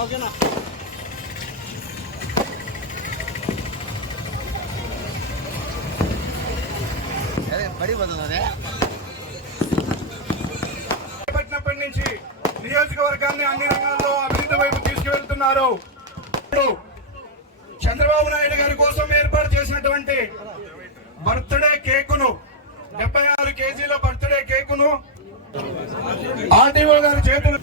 పట్టినప్పటి నుంచి నియోజకవర్గాన్ని అన్ని రంగాల్లో అభివృద్ధి వైపు తీసుకువెళ్తున్నారు. చంద్రబాబు నాయుడు గారి కోసం ఏర్పాటు చేసినటువంటి బర్త్డే కేకును 76 కేజీల బర్త్డే కేకును ఆర్టీఓ గారి చేతులు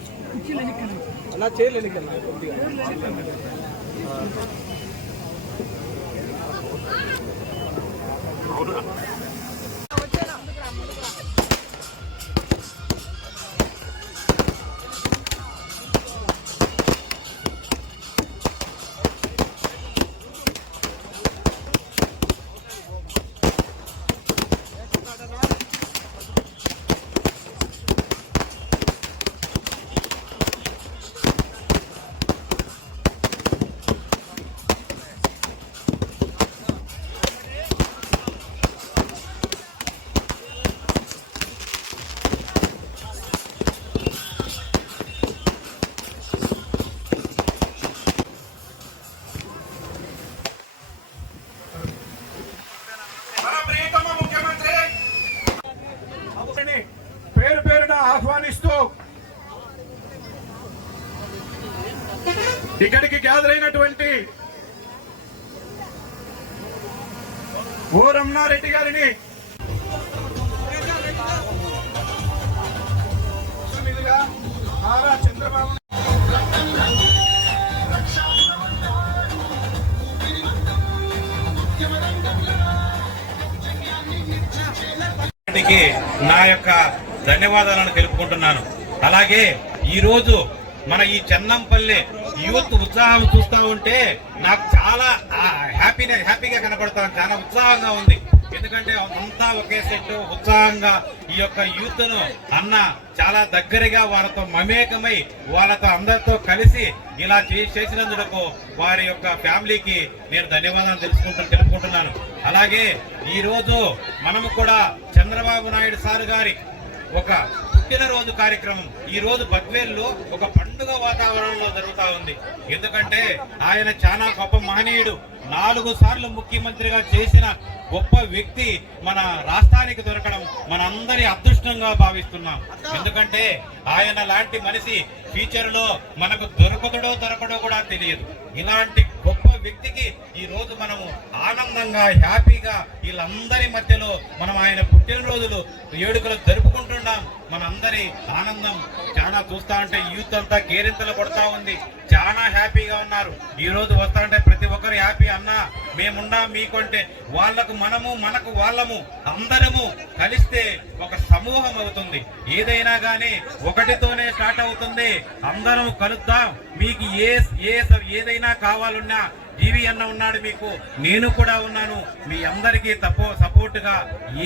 పేరు పేరున ఆహ్వానిస్తూ ఇక్కడికి గ్యాదర్ అయినటువంటి ఓ రమణారెడ్డి గారిని చంద్రబాబు నా యొక్క ధన్యవాదాలను తెలుపుకుంటున్నాను. అలాగే ఈ రోజు మన ఈ చెన్నంపల్లి యూత్ ఉత్సాహం చూస్తూ ఉంటే నాకు చాలా హ్యాపీగా కనపడతాను. చాలా ఉత్సాహంగా ఉంది. ఎందుకంటే అంతా ఒకే సెట్ ఉత్సాహంగా ఈ యొక్క యూత్ ను అన్న చాలా దగ్గరగా వాళ్ళతో మమేకమై వాళ్ళతో అందరితో కలిసి ఇలా చేసినందుకు వారి యొక్క ఫ్యామిలీకి నేను ధన్యవాదాలు తెలుపుకుంటున్నాను. అలాగే ఈ రోజు మనము కూడా చంద్రబాబు నాయుడు సార్ గారి ఒక పుట్టినరోజు కార్యక్రమం ఈ రోజు బద్వేల్లో ఒక పండుగ వాతావరణంలో జరుగుతా ఉంది. ఎందుకంటే ఆయన చాలా గొప్ప మహనీయుడు. 4 సార్లు ముఖ్యమంత్రిగా చేసిన గొప్ప వ్యక్తి మన రాష్ట్రానికి దొరకడం మనందరి అదృష్టంగా భావిస్తున్నాం. ఎందుకంటే ఆయన లాంటి మనిషి ఫ్యూచర్ లో మనకు దొరకడో కూడా తెలియదు. ఇలాంటి గొప్ప వ్యక్తికి ఈ రోజు మనము ఆనందంగా హ్యాపీగా వీళ్ళందరి మధ్యలో మనం ఆయన పుట్టినరోజులు వేడుకలు జరుపుకుంటున్నాం. మనందరి ఆనందం చాలా చూస్తా ఉంటే యూత్ అంతా కేరింతలు కొడతా ఉంది. చాలా హ్యాపీగా ఉన్నారు. ఈ రోజు వస్తా ఉంటే ప్రతి ఒక్కరు హ్యాపీ. అన్నా మేమున్నా మీకంటే వాళ్లకు మనము మనకు వాళ్ళము అందరము కలిస్తే ఒక సమూహం అవుతుంది. ఏదైనా గానీ ఒకటితోనే స్టార్ట్ అవుతుంది. అందరం కలుద్దాం. మీకు ఏదైనా కావాలన్నా జీవి అన్న ఉన్నాడు, మీకు నేను కూడా ఉన్నాను. మీ అందరికీ సపోర్ట్ గా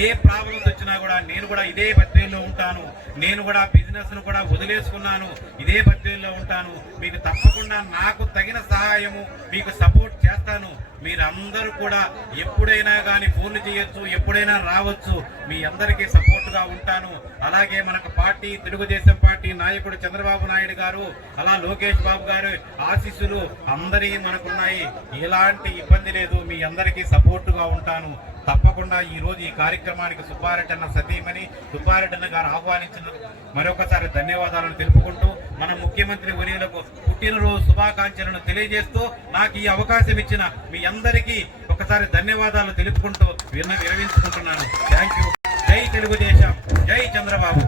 ఏ ప్రాబ్లమ్స్ వచ్చినా కూడా నేను కూడా ఇదే బద్వేల్లో ఉంటాను. నేను కూడా బిజినెస్ ను కూడా వదిలేసుకున్నాను, ఇదే బద్వేల్లో ఉంటాను. మీకు తప్పకుండా నాకు తగిన సహాయము మీకు సపోర్ట్ చేస్తాను. మీరందరూ కూడా ఎప్పుడైనా కానీ ఫోన్లు చేయొచ్చు, ఎప్పుడైనా రావచ్చు. మీ అందరికీ సపోర్ట్ గా ఉంటాను. అలాగే మనకు పార్టీ తెలుగుదేశం పార్టీ నాయకుడు చంద్రబాబు నాయుడు గారు, అలా లోకేష్ బాబు గారు ఆశీస్సులు అందరి మనకున్నాయి. ఎలాంటి ఇబ్బంది లేదు. మీ అందరికీ సపోర్ట్ గా ఉంటాను. తప్పకుండా ఈ రోజు ఈ కార్యక్రమానికి సుబ్బారెడ్డి అన్న సతీమణి సుబ్బారెడ్డి అన్న గారు ఆహ్వానించినందుకు మరొకసారి ధన్యవాదాలను తెలుపుకుంటూ మన ముఖ్యమంత్రి వర్యులకు పుట్టినరోజు శుభాకాంక్షలను తెలియజేస్తూ నాకు ఈ అవకాశం ఇచ్చిన మీ అందరికీ ఒకసారి ధన్యవాదాలు తెలుపుకుంటూ విరమించుకుంటున్నాను. Thank you. జై తెలుగుదేశం, జై చంద్రబాబు.